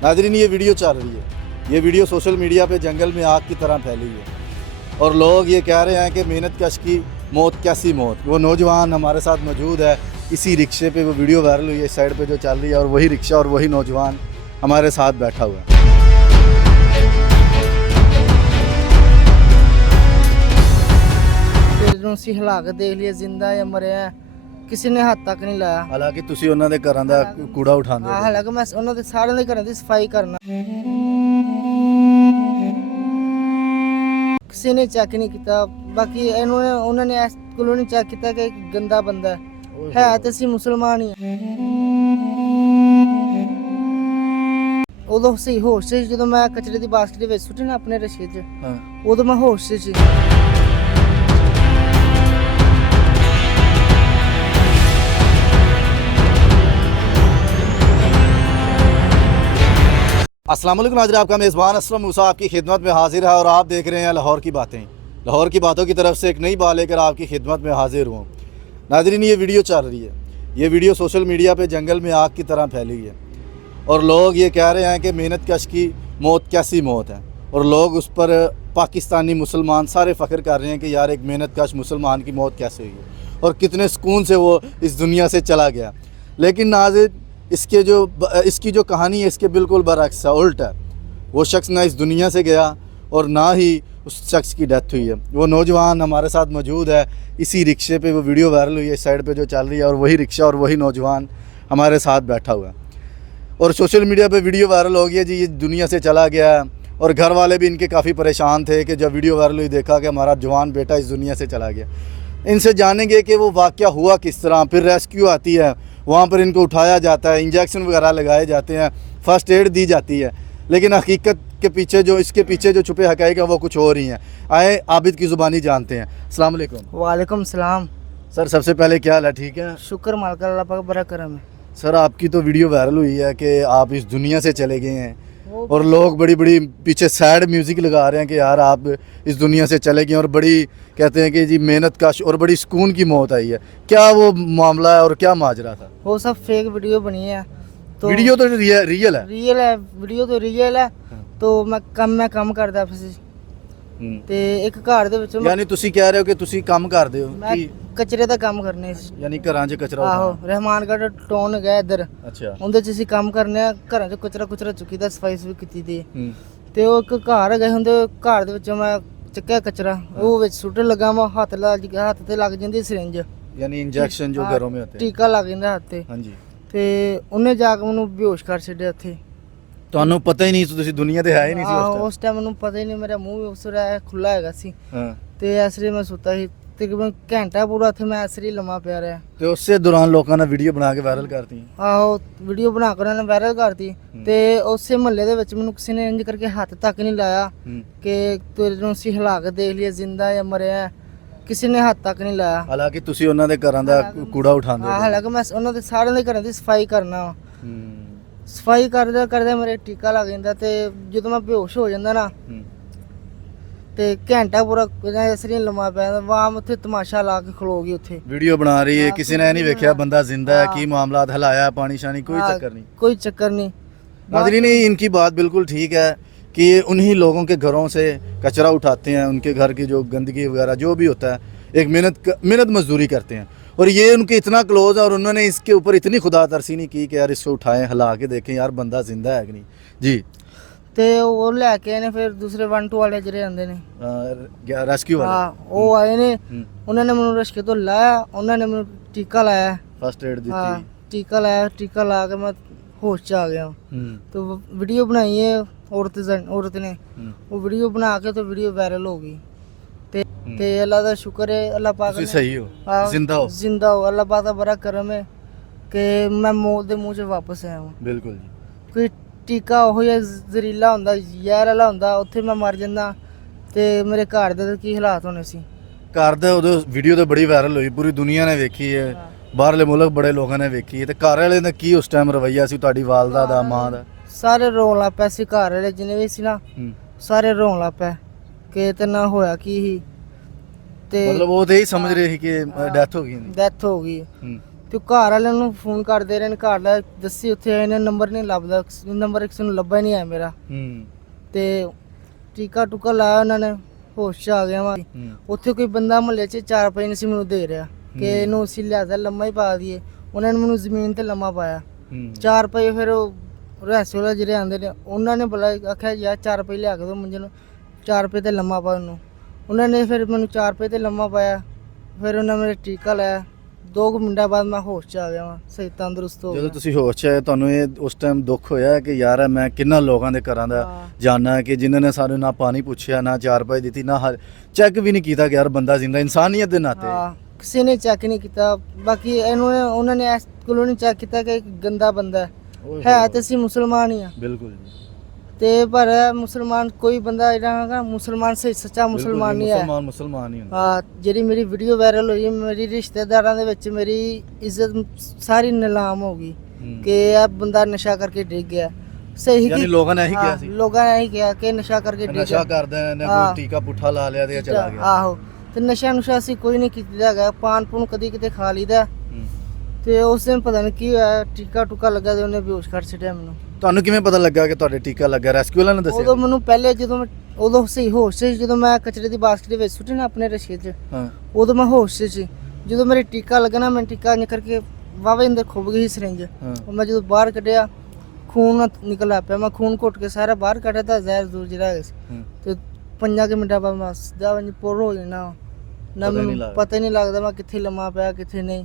नाज़रीन ये वीडियो चल रही है, ये वीडियो सोशल मीडिया पे जंगल में आग की तरह फैली है और लोग ये कह रहे हैं कि मेहनत कश की मौत कैसी मौत। वो नौजवान हमारे साथ मौजूद है, इसी रिक्शे पे वो वीडियो वायरल हुई है इस साइड पे जो चल रही है, और वही रिक्शा और वही नौजवान हमारे साथ बैठा हुआ है। ਅਸੀਂ ਹਿਲਾ ਕੇ ਦੇਖ ਲਿਆ ਜ਼ਿੰਦਾ ਜਾਂ ਮਰਿਆ, ਕਿਸੇ ਨੇ ਹੱਥ ਤੱਕ ਨਹੀਂ ਲਾਇਆ। ਹਾਲਾਂਕਿ ਤੁਸੀਂ ਉਹਨਾਂ ਦੇ ਘਰਾਂ ਦਾ ਕੂੜਾ ਉਠਾਉਂਦੇ ਹੋ। ਹਾਲਾਂਕਿ ਮੈਂ ਉਹਨਾਂ ਦੇ ਸਾਰਿਆਂ ਦੇ ਘਰਾਂ ਦੀ ਸਫਾਈ ਕਰਨਾ, ਕਿਸੇ ਨੇ ਚੈੱਕ ਨਹੀਂ ਕੀਤਾ। ਬਾਕੀ ਉਹਨਾਂ ਨੇ ਇਸ ਕੋਲੋਂ ਨਹੀਂ ਚੈੱਕ ਕੀਤਾ ਕਿ ਗੰਦਾ ਬੰਦਾ ਹੈ ਤੇ ਅਸੀਂ ਮੁਸਲਮਾਨ ਹੀ ਹਾਂ। ਉਦੋਂ ਸਹੀ ਹੋਸ਼ ਸੀ ਜਦੋਂ ਮੈਂ ਕਚਰੇ ਦੀ ਬਾਸਕਟ ਦੇ ਵਿੱਚ ਸੁੱਟੀ ਨਾ ਆਪਣੇ ਰਸ਼ੀਏ 'ਚ, ਉਦੋਂ ਮੈਂ ਹੋਸ਼ 'ਚ ਸੀ। अस्सलाम वालेकुम नाज़रीन, आपका मेज़बान असलम मूसा आपकी खिदमत में हाजिर है और आप देख रहे हैं लाहौर की बातें। लाहौर की बातों की तरफ से एक नई बात लेकर आपकी खिदमत में हाजिर हूँ। नाज़रीन ये वीडियो चल रही है, ये वीडियो सोशल मीडिया पे जंगल में आग की तरह फैली है और लोग ये कह रहे हैं कि मेहनत कश की मौत कैसी मौत है, और लोग उस पर पाकिस्तानी मुसलमान सारे फ़ख्र कर रहे हैं कि यार एक मेहनत कश मुसलमान की मौत कैसे हुई है और कितने सुकून से वो इस दुनिया से चला गया। लेकिन नाज़रीन इसकी जो कहानी है इसके बिल्कुल बरअक्स है, उल्ट है। वो शख्स ना इस दुनिया से गया और ना ही उस शख्स की डेथ हुई है। वो नौजवान हमारे साथ मौजूद है, इसी रिक्शे पे वो वीडियो वायरल हुई है इस साइड पे जो चल रही है, और वही रिक्शा और वही नौजवान हमारे साथ बैठा हुआ है और सोशल मीडिया पे वीडियो वायरल हो गया जी, ये दुनिया से चला गया है। और घर वाले भी इनके काफ़ी परेशान थे कि जब वीडियो वायरल हुई देखा कि हमारा जवान बेटा इस दुनिया से चला गया। इनसे जानेंगे कि वो वाक़या हुआ किस तरह, फिर रेस्क्यू आती है, वहाँ पर इनको उठाया जाता है, इंजेक्शन वगैरह लगाए जाते हैं, फ़र्स्ट एड दी जाती है, लेकिन हकीकत के पीछे जो इसके पीछे जो छुपे हक़ाइक़ हैं वो कुछ और ही हैं। आए आबिद की ज़ुबानी जानते हैं। अस्सलाम वालेकुम। वालेकुम सलाम। सर सबसे पहले क्या हाल है, ठीक है? शुक्र मालिक अल्लाह पाक बड़ा करम है। सर आपकी तो वीडियो वायरल हुई है कि आप इस दुनिया से चले गए हैं और लोग बड़ी बड़ी पीछे सैड म्यूज़िक लगा रहे हैं कि यार आप इस दुनिया से चले गए, और बड़ी कहते हैं कि जी मेहनत कश और बड़ी सुकून की मौत आई है। क्या वो मामला है और क्या माजरा था? वो सब फेक वीडियो बनी है। तो वीडियो तो रियल है। रियल है, वीडियो तो रियल है। तो मैं ਕੰਮ ਕਰਦਾ ਸੀ ਤੇ ਇੱਕ ਘਰ ਦੇ ਵਿੱਚ ਯਾਨੀ ਤੁਸੀਂ ਕਹਿ ਰਹੇ ਹੋ ਕਿ ਤੁਸੀਂ ਕੰਮ ਕਰਦੇ ਹੋ ਮੈਂ ਕਿ ਕਚਰੇ ਦਾ ਕੰਮ ਕਰਨੇ ਸੀ। ਯਾਨੀ ਘਰਾਂ 'ਚ ਕਚਰਾ ਆਹੋ, ਰਹਿਮਾਨਗੜ੍ਹ ਟਾਊਨ ਗਿਆ ਇੱਧਰ। ਅੱਛਾ। ਉਹਦੇ 'ਚ ਅਸੀਂ ਕੰਮ ਕਰਨੇ ਆ, ਘਰਾਂ 'ਚ ਕਚਰਾ ਚੁੱਕੀਦਾ, ਸਫਾਈ ਵੀ ਕੀਤੀ ਦੀ। ਤੇ ਉਹ ਇੱਕ ਘਰ ਹੈਗਾ, ਹੁੰਦੇ ਘਰ ਦੇ ਵਿੱਚੋਂ ਮੈਂ ਚੱਕਿਆ ਕਚਰਾ, ਉਹ ਵਿੱਚ ਸੁੱਟਣ ਲੱਗਾ, ਮੈਂ ਹੱਥ ਤੇ ਲੱਗ ਜਾਂਦੀ ਸਿਰਿੰਜ, ਯਾਨੀ ਇੰਜੈਕਸ਼ਨ ਜੋ ਘਰੋਂ ਮੇਂ ਹੋਤੇ ਟੀਕਾ ਲੱਗ ਜਾਂਦਾ ਹੱਥ ਤੇ। ਹਾਂਜੀ। ਤੇ ਉਹਨੇ ਜਾ ਕੇ ਮੈਨੂੰ ਬੇਹੋਸ਼ ਕਰ ਛੱਡਿਆ ਉੱਥੇ। ਤੁਹਾਨੂੰ ਪਤਾ ਹੀ ਨਹੀਂ ਸੀ, ਤੁਸੀਂ ਦੁਨੀਆ ਤੇ ਹੈ ਹੀ ਨਹੀਂ ਸੀ ਆਹੋ, ਉਸ ਟਾਈਮ ਮੈਨੂੰ ਪਤਾ ਹੀ ਨਹੀਂ, ਮੇਰਾ ਮੂੰਹ ਵੀ ਉਸ ਵੇਲੇ ਖੁੱਲਾ ਹੈਗਾ ਸੀ। ਹਾਂ। ਤੇ ਐਸਰੀ ਮੈਂ ਸੁੱਤਾ ਸੀ, ਤਕਰੀਬਨ ਘੰਟਾ ਪੂਰਾ ਉੱਥੇ ਮੈਂ ਐਸਰੀ ਲੰਮਾ ਪਿਆ ਰਿਹਾ। ਤੇ ਉਸੇ ਦੌਰਾਨ ਲੋਕਾਂ ਨੇ ਵੀਡੀਓ ਬਣਾ ਕੇ ਵਾਇਰਲ ਕਰਤੀ। ਆਹੋ, ਵੀਡੀਓ ਬਣਾ ਕੇ ਉਹਨਾਂ ਨੇ ਵਾਇਰਲ ਕਰਤੀ। ਤੇ ਉਸੇ ਮਹੱਲੇ ਦੇ ਵਿੱਚ ਮੈਨੂੰ ਕਿਸੇ ਨੇ ਇੰਜ ਕਰਕੇ ਹੱਥ ਤੱਕ ਨਹੀਂ ਲਾਇਆ ਕਿ ਤੇਰੇ ਨੂੰ ਅਸੀਂ ਹਿਲਾ ਕੇ ਦੇਖ ਲਿਆ ਜ਼ਿੰਦਾ ਜਾਂ ਮਰਿਆ, ਕਿਸੇ ਨੇ ਹੱਥ ਤੱਕ ਨਹੀਂ ਲਾਇਆ। ਹਾਲਾਂਕਿ ਤੁਸੀਂ ਉਹਨਾਂ ਦੇ ਘਰਾਂ ਦਾ ਕੂੜਾ ਉਠਾਉਂਦੇ ਹੋ। ਹਾਲਾਂਕਿ ਮੈਂ ਉਹਨਾਂ ਦੇ ਸਾਰਿਆਂ ਦੇ ਘਰਾਂ ਦੀ ਸਫਾਈ ਕਰਨਾ, ਸਫਾਈ ਕਰਦੇ ਮੇਰੇ ਟੀਕਾ ਲੱਗ ਜਾਂਦਾ। ਤੇ ਜਦੋਂ ਮੈਂ ਬੇਹੋਸ਼ ਹੋ ਜਾਂਦਾ ਨਾ ਤੇ ਘੰਟਾ ਪੂਰਾ ਐਸਰੀ ਲੰਮਾ ਪਿਆ ਜਾਂਦਾ, ਵਾਮ ਉੱਥੇ ਤਮਾਸ਼ਾ ਲਾ ਕੇ ਖਲੋ ਗਈ ਉੱਥੇ। ਵੀਡੀਓ ਬਣਾ ਰਹੀ है, किसी ने नहीं देखा बंदा जिंदा है, की मामलात हलाया पानी शानी, कोई चक्कर नहीं। कोई चक्कर नहीं। नाज़रीन इनकी बात बिल्कुल ठीक है कि ये उन्हीं लोगों के घरों से कचरा उठाते हैं, उनके घर की जो गंदगी वगैरह जो भी होता है, एक मेहनत मजदूरी करते हैं, और ये उनके इतना क्लोज है और उन्होंने इसके ऊपर इतनी खुदा तरसी नहीं की कि यार इसको उठाएं, हिला के देखें यार बंदा जिंदा है कि नहीं जी। ਤੇ ਉਹ ਲੈ ਕੇ ਆਏ ਨੇ ਫਿਰ ਦੂਸਰੇ 1-2 ਵਾਲੇ ਜਿਹੜੇ ਆਉਂਦੇ ਨੇ, रेस्क्यू वाले। ਹਾਂ, ਉਹ ਆਏ ਨੇ, ਉਹਨਾਂ ਨੇ ਮੈਨੂੰ ਰਸ਼ਕੇ ਤੋਂ ਲਾਇਆ, ਉਹਨਾਂ ਨੇ ਮੈਨੂੰ ਟੀਕਾ ਲਾਇਆ, फर्स्ट एड दी ਹਾਂ थी। ਟੀਕਾ ਲਾਇਆ, ਟੀਕਾ ਲਾ ਕੇ ਮੈਂ ਹੋਸ਼ 'ਚ ਆ ਗਿਆ। ਤੇ ਵੀਡੀਓ ਬਣਾਈ ਹੈ ਔਰਤ ਨੇ, ਉਹ ਵੀਡੀਓ ਬਣਾ ਕੇ ਤੇ ਵੀਡੀਓ ਵਾਇਰਲ ਹੋ ਗਈ। ਤੇ ਅੱਲਾ ਦਾ ਸ਼ੁਕਰ ਹੈ, ਅੱਲਾ ਪਾਕ ਤੁਸੀਂ ਨੇ ਸਹੀ ਹੋ, ਜ਼ਿੰਦਾ ਹੋ, ਅੱਲਾ ਪਾਕ ਦਾ ਬੜਾ ਕਰਮ ਹੈ ਕਿ ਮੈਂ ਮੌਤ ਦੇ ਮੂੰਹ 'ਚ ਵਾਪਸ ਆਇਆ ਹਾਂ। ਬਿਲਕੁਲ ਜੀ। ਕੋਈ ਟੀਕਾ ਉਹ ਜਿਹਾ ਜ਼ਹਿਰੀਲਾ ਹੁੰਦਾ, ਜ਼ਹਿਰ ਵਾਲਾ ਹੁੰਦਾ, ਉੱਥੇ ਮੈਂ ਮਰ ਜਾਂਦਾ ਤੇ ਮੇਰੇ ਘਰ ਦੇ ਕੀ ਹਾਲਾਤ ਹੋਣੇ ਸੀ। ਘਰ ਦਾ ਉਦੋਂ ਵੀਡੀਓ ਤਾਂ ਬੜੀ ਵਾਇਰਲ ਹੋਈ, ਪੂਰੀ ਦੁਨੀਆ ਨੇ ਵੇਖੀ ਹੈ, ਬਾਹਰਲੇ ਮੁਲਕ ਬੜੇ ਲੋਕਾਂ ਨੇ ਵੇਖੀ ਹੈ। ਤੇ ਘਰ ਵਾਲੇ ਦਾ ਕੀ ਉਸ ਟਾਈਮ ਰਵੱਈਆ ਸੀ, ਤੁਹਾਡੀ ਵਾਲਦਾ ਦਾ, ਮਾਂ ਦਾ? ਸਾਰੇ ਰੋਣ ਲੱਗ ਪਏ ਸੀ, ਘਰ ਵਾਲੇ ਜਿੰਨੇ ਵੀ ਸੀ ਨਾ ਸਾਰੇ ਰੋਣ ਲੱਗ ਪਏ ਕਿ ਤੇ ਨਾ ਹੋਇਆ ਕੀ ਸੀ। ਤੇ ਮਤਲਬ ਉਹ ਤੇ ਹੀ ਸਮਝ ਰਹੇ ਸੀ ਕਿ ਡੈਥ ਹੋ ਗਈ। ਡੈਥ ਹੋ ਗਈ। ਤੇ ਉਹ ਘਰ ਵਾਲਿਆਂ ਨੂੰ ਫੋਨ ਕਰਦੇ ਰਹੇ ਨੇ, ਘਰ ਵਾਲੇ ਦੱਸੀ ਉੱਥੇ ਆਏ ਨੇ, ਨੰਬਰ ਨਹੀਂ ਲੱਭਦਾ, ਨੰਬਰ ਕਿਸੇ ਨੂੰ ਲੱਭਾ ਹੀ ਨਹੀਂ ਆਇਆ ਮੇਰਾ। ਤੇ ਟੀਕਾ ਟੁਕਾ ਲਾਇਆ ਉਹਨਾਂ ਨੇ, ਹੋਸ਼ 'ਚ ਆ ਗਿਆ ਵਾ। ਉੱਥੇ ਕੋਈ ਬੰਦਾ ਮੁਹੱਲੇ 'ਚ 4 ਰੁਪਏ ਨਹੀਂ ਸੀ ਮੈਨੂੰ ਦੇ ਰਿਹਾ ਕਿ ਇਹਨੂੰ ਅਸੀਂ ਲਿਆਦਾ ਲੰਮਾ ਹੀ ਪਾ ਦਈਏ। ਉਹਨਾਂ ਨੇ ਮੈਨੂੰ ਜ਼ਮੀਨ ਤੇ ਲੰਮਾ ਪਾਇਆ 4 ਰੁਪਏ। ਫਿਰ ਉਹ ਰਹਿਸੇ ਵਾਲੇ ਜਿਹੜੇ ਆਉਂਦੇ ਨੇ ਉਹਨਾਂ ਨੇ ਬੁਲਾ ਆਖਿਆ ਯਾਰ 4 ਰੁਪਏ ਲਿਆ ਕੇ ਦਿਓ ਮੁੰਡੇ ਨੂੰ, 4 ਰੁਪਏ ਤੇ ਲੰਮਾ ਪਾ ਉਹਨੂੰ। ਉਹਨਾਂ ਨੇ ਫਿਰ ਮੈਨੂੰ 4 ਰੁਪਏ ਤੇ ਲੰਮਾ ਪਾਇਆ। ਫਿਰ ਉਹਨਾਂ ਮੇਰੇ ਟੀਕਾ ਲਾਇਆ। 2 ਮਿੰਟਾਂ ਬਾਅਦ ਮੈਂ ਹੋਸ਼ 'ਚ ਆ ਗਿਆ ਵਾਂ, ਸਹੀ ਤੰਦਰੁਸਤ ਹੋ ਜਦੋਂ ਗਿਆ। ਤੁਸੀਂ ਹੋਸ਼ 'ਚ ਆਏ ਤੁਹਾਨੂੰ ਇਹ ਉਸ ਟਾਈਮ ਦੁੱਖ ਹੋਇਆ ਕਿ ਯਾਰ ਮੈਂ ਕਿੰਨਾ ਲੋਕਾਂ ਦੇ ਘਰਾਂ ਦਾ ਹਾਂ। ਜਾਣਾ ਕਿ ਜਿਨ੍ਹਾਂ ਨੇ ਸਾਨੂੰ ਨਾ ਪਾਣੀ ਪੁੱਛਿਆ, ਨਾ 4 ਰੁਪਏ ਦਿੱਤੀ, ਨਾ ਚੈੱਕ ਵੀ ਨਹੀਂ ਕੀਤਾ ਕਿ ਯਾਰ ਬੰਦਾ ਜ਼ਿੰਦਾ, ਇਨਸਾਨੀਅਤ ਦੇ ਨਾਤੇ। ਹਾਂ, ਕਿਸੇ ਨੇ ਚੈੱਕ ਨਹੀਂ ਕੀਤਾ। ਬਾਕੀ ਇਹਨੂੰ ਉਹਨਾਂ ਨੇ ਇਸ ਕੋਲੋਂ ਨਹੀਂ ਚੈੱਕ ਕੀਤਾ ਕਿ ਇੱਕ ਗੰਦਾ ਬੰਦਾ ਹੈ ਤੇ ਅਸੀਂ ਮੁਸਲਮਾਨ ਹੀ ਆ। ਬਿਲਕੁਲ ਜੀ। ਤੇ ਪਰ ਮੁਸਲਮਾਨ ਕੋਈ ਬੰਦਾ ਜਿਹੜਾ ਹੈਗਾ ਮੁਸਲਮਾਨ ਸਹੀ ਸੱਚਾ ਮੁਸਲਮਾਨ ਨਹੀਂ ਹੈ। ਮੁਸਲਮਾਨ ਹੀ ਹੁੰਦਾ। ਹਾਂ, ਜਿਹੜੀ ਮੇਰੀ ਵੀਡੀਓ ਵਾਇਰਲ ਹੋਈ, ਮੇਰੀ ਰਿਸ਼ਤੇਦਾਰਾਂ ਦੇ ਵਿੱਚ ਮੇਰੀ ਇੱਜ਼ਤ ਸਾਰੀ ਨਿਲਾਮ ਹੋ ਗਈ ਕਿ ਇਹ ਬੰਦਾ ਨਸ਼ਾ ਕਰਕੇ ਡਿੱਗ ਗਿਆ। ਸਹੀ ਯਾਨੀ ਲੋਕਾਂ ਨੇ ਇਹੀ ਕਿਹਾ ਸੀ, ਲੋਕਾਂ ਨੇ ਇਹੀ ਕਿਹਾ ਕਿ ਨਸ਼ਾ ਕਰਕੇ ਡਿੱਗ ਨਸ਼ਾ ਗਿਆ। ਕਰਦਾ ਨੇ, ਹਾਂ। ਕੋਈ ਟੀਕਾ ਪੁੱਠਾ ਲਾ ਲਿਆ ਤੇ ਚਲਾ ਗਿਆ। ਆਹੋ, ਤੇ ਨਸ਼ਾ ਨੁਸ਼ਾ ਅਸੀਂ ਕੋਈ ਨਹੀਂ ਕੀਤਾ ਹੈਗਾ। ਪਾਨ ਪੂਨ ਕਦੀ ਕਿਤੇ ਖਾ ਲਈਦਾ। ਤੇ ਉਸ ਦਿਨ ਪਤਾ ਨਹੀਂ ਕੀ ਹੋਇਆ, ਟੀਕਾ ਟੁਕਾ ਲੱਗਾ ਤੇ ਉਹਨੇ ਬੇਹੋਸ਼ ਕਰ ਛੱਡਿਆ ਮੈਨੂੰ। ਤੁਹਾਨੂੰ ਕਿਵੇਂ ਪਤਾ ਲੱਗਾ ਕਿ ਤੁਹਾਡੇ ਟੀਕਾ ਲੱਗਾ? ਰੈਸਕਿਊ ਵਾਲਿਆਂ ਨੇ ਦੱਸਿਆ? ਉਦੋਂ ਮੈਨੂੰ ਪਹਿਲੇ ਉਦੋਂ ਸਹੀ ਹੋਸ਼ ਸੀ, ਜਦੋਂ ਮੈਂ ਕਚਰੇ ਦੀ ਬਾਸਕਟ ਦੇ ਵਿੱਚ ਸੁੱਟੀ ਨਾ ਆਪਣੇ ਰਸ਼ੀਏ 'ਚ, ਹਾਂ। ਉਦੋਂ ਮੈਂ ਹੋਸ਼ 'ਚ ਸੀ। ਜਦੋਂ ਮੇਰੇ ਟੀਕਾ ਲੱਗਣਾ, ਮੈਂ ਟੀਕਾ ਨਿਕਲ ਕੇ ਵਾਵਾ ਅੰਦਰ ਖੁੱਭ ਗਈ ਸਿਰਿੰਜ। ਹਾਂ। ਉਹ ਮੈਂ ਜਦੋਂ ਬਾਹਰ ਕੱਢਿਆ, ਖੂਨ ਨਿਕਲ ਆ ਪਿਆ। ਮੈਂ ਖੂਨ ਘੁੱਟ ਕੇ ਸਾਰਾ ਬਾਹਰ ਕੱਢਿਆ ਤਾਂ ਜ਼ਹਿਰ ਜ਼ੂਰ ਜਿਹੜਾ ਹੈਗਾ ਸੀ। ਤੇ 5 ਮਿੰਟਾਂ ਬਾਅਦ ਮੈਂ ਸਿੱਧਾ ਪੁਰ ਹੋ ਜਾਣਾ। ਨਾ ਪਤਾ ਹੀ ਨਹੀਂ ਮੈਨੂੰ ਲੱਗਦਾ। ਪਤਾ ਹੀ ਨਹੀਂ ਲੱਗਦਾ ਮੈਂ ਕਿੱਥੇ ਲੰਮਾ ਪਿਆ ਕਿੱਥੇ ਨਹੀਂ।